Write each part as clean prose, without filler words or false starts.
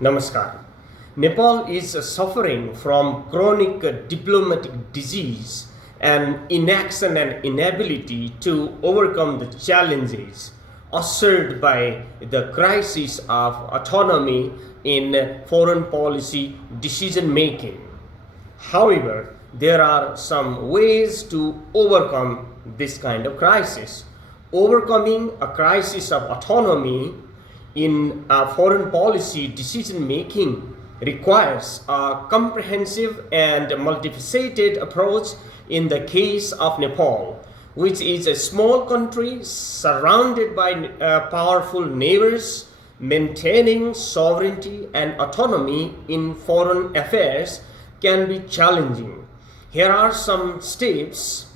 Namaskar. Nepal is suffering from chronic diplomatic disease and inaction and inability to overcome the challenges ushered by the crisis of autonomy in foreign policy decision making. However, there are some ways to overcome this kind of crisis. Overcoming a crisis of autonomy in foreign policy decision making requires a comprehensive and multifaceted approach in the case of Nepal, which is a small country surrounded by powerful neighbors. Maintaining sovereignty and autonomy in foreign affairs can be challenging. Here are some steps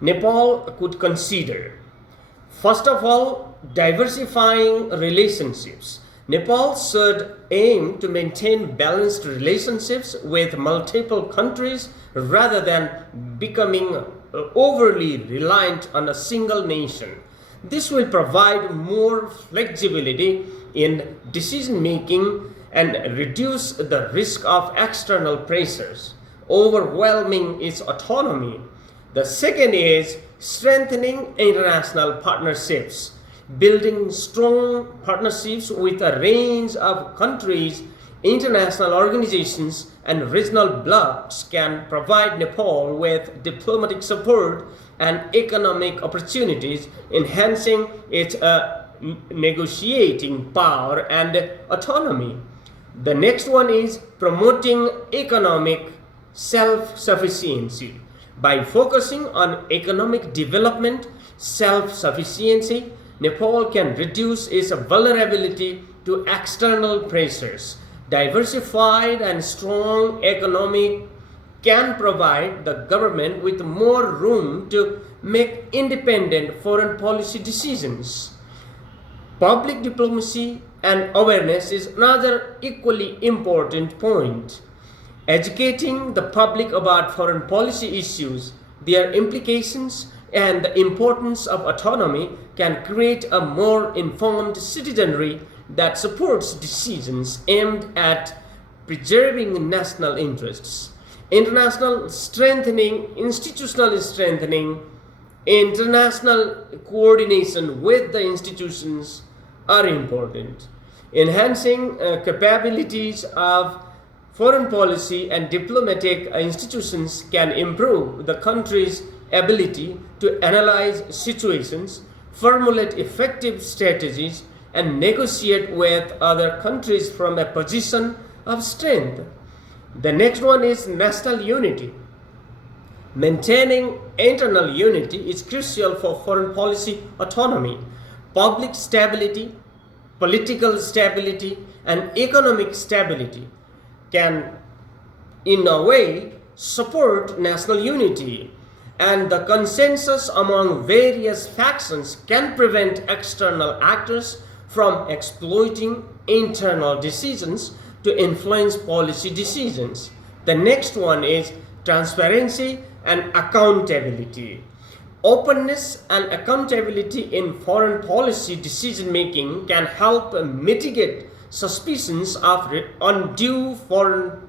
Nepal could consider. First of all, diversifying relationships. Nepal should aim to maintain balanced relationships with multiple countries rather than becoming overly reliant on a single nation. This will provide more flexibility in decision making and reduce the risk of external pressures overwhelming its autonomy. The second is strengthening international partnerships. Building strong partnerships with a range of countries, international organizations, and regional blocs can provide Nepal with diplomatic support and economic opportunities, enhancing its negotiating power and autonomy. The next one is promoting economic self-sufficiency. By focusing on economic development, self-sufficiency, Nepal can reduce its vulnerability to external pressures. Diversified and strong economy can provide the government with more room to make independent foreign policy decisions. Public diplomacy and awareness is another equally important point. Educating the public about foreign policy issues, their implications, and the importance of autonomy can create a more informed citizenry that supports decisions aimed at preserving national interests. International strengthening, institutional strengthening, international coordination with the institutions are important. Enhancing capabilities of foreign policy and diplomatic institutions can improve the country's ability to analyze situations, formulate effective strategies, and negotiate with other countries from a position of strength. The next one is national unity. Maintaining internal unity is crucial for foreign policy autonomy. Public stability, political stability, and economic stability can, in a way, support national unity, and the consensus among various factions can prevent external actors from exploiting internal decisions to influence policy decisions. The next one is transparency and accountability. Openness and accountability in foreign policy decision making can help mitigate suspicions of undue foreign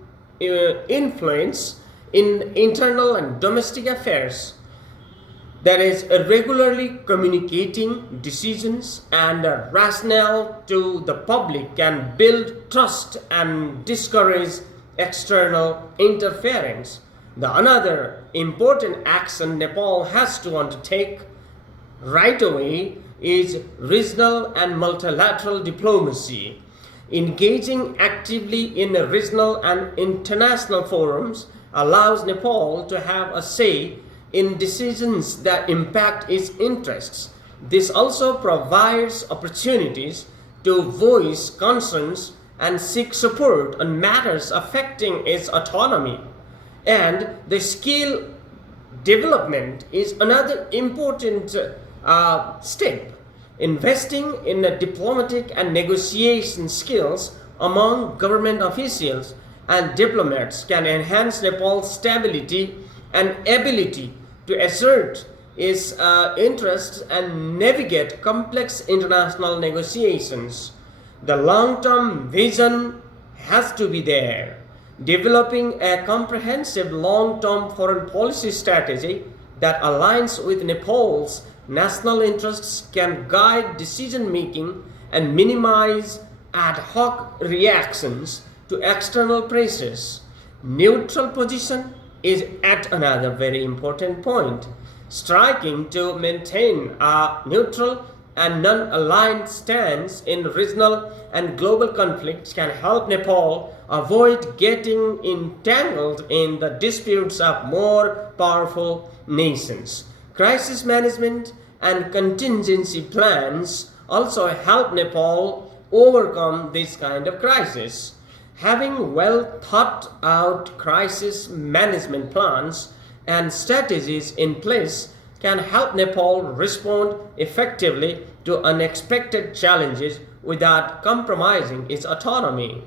influence in internal and domestic affairs. That is, regularly communicating decisions and rationale to the public can build trust and discourage external interference. The another important action Nepal has to undertake right away is regional and multilateral diplomacy. Engaging actively in regional and international forums allows Nepal to have a say in decisions that impact its interests. This also provides opportunities to voice concerns and seek support on matters affecting its autonomy. And the skill development is another important step. Investing in diplomatic and negotiation skills among government officials and diplomats can enhance Nepal's stability and ability to assert its interests and navigate complex international negotiations. The long term vision has to be there. Developing a comprehensive long-term foreign policy strategy that aligns with Nepal's national interests can guide decision-making and minimize ad hoc reactions to external pressures. Neutral position is at another very important point. Striking to maintain a neutral and non-aligned stance in regional and global conflicts can help Nepal avoid getting entangled in the disputes of more powerful nations. Crisis management and contingency plans also help Nepal overcome this kind of crisis. Having well thought out crisis management plans and strategies in place can help Nepal respond effectively to unexpected challenges without compromising its autonomy.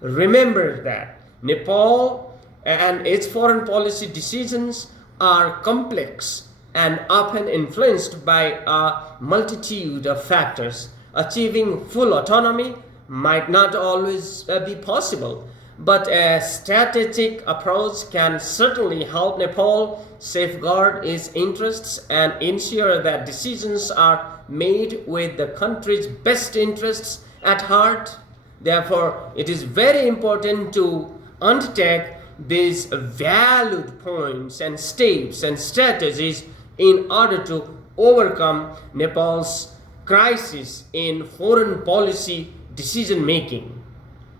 Remember that Nepal and its foreign policy decisions are complex and often influenced by a multitude of factors. Achieving full autonomy might not always be possible, but a strategic approach can certainly help Nepal safeguard its interests and ensure that decisions are made with the country's best interests at heart. Therefore, it is very important to undertake these valued points and steps and strategies in order to overcome Nepal's crisis in foreign policy decision making.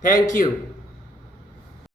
Thank you.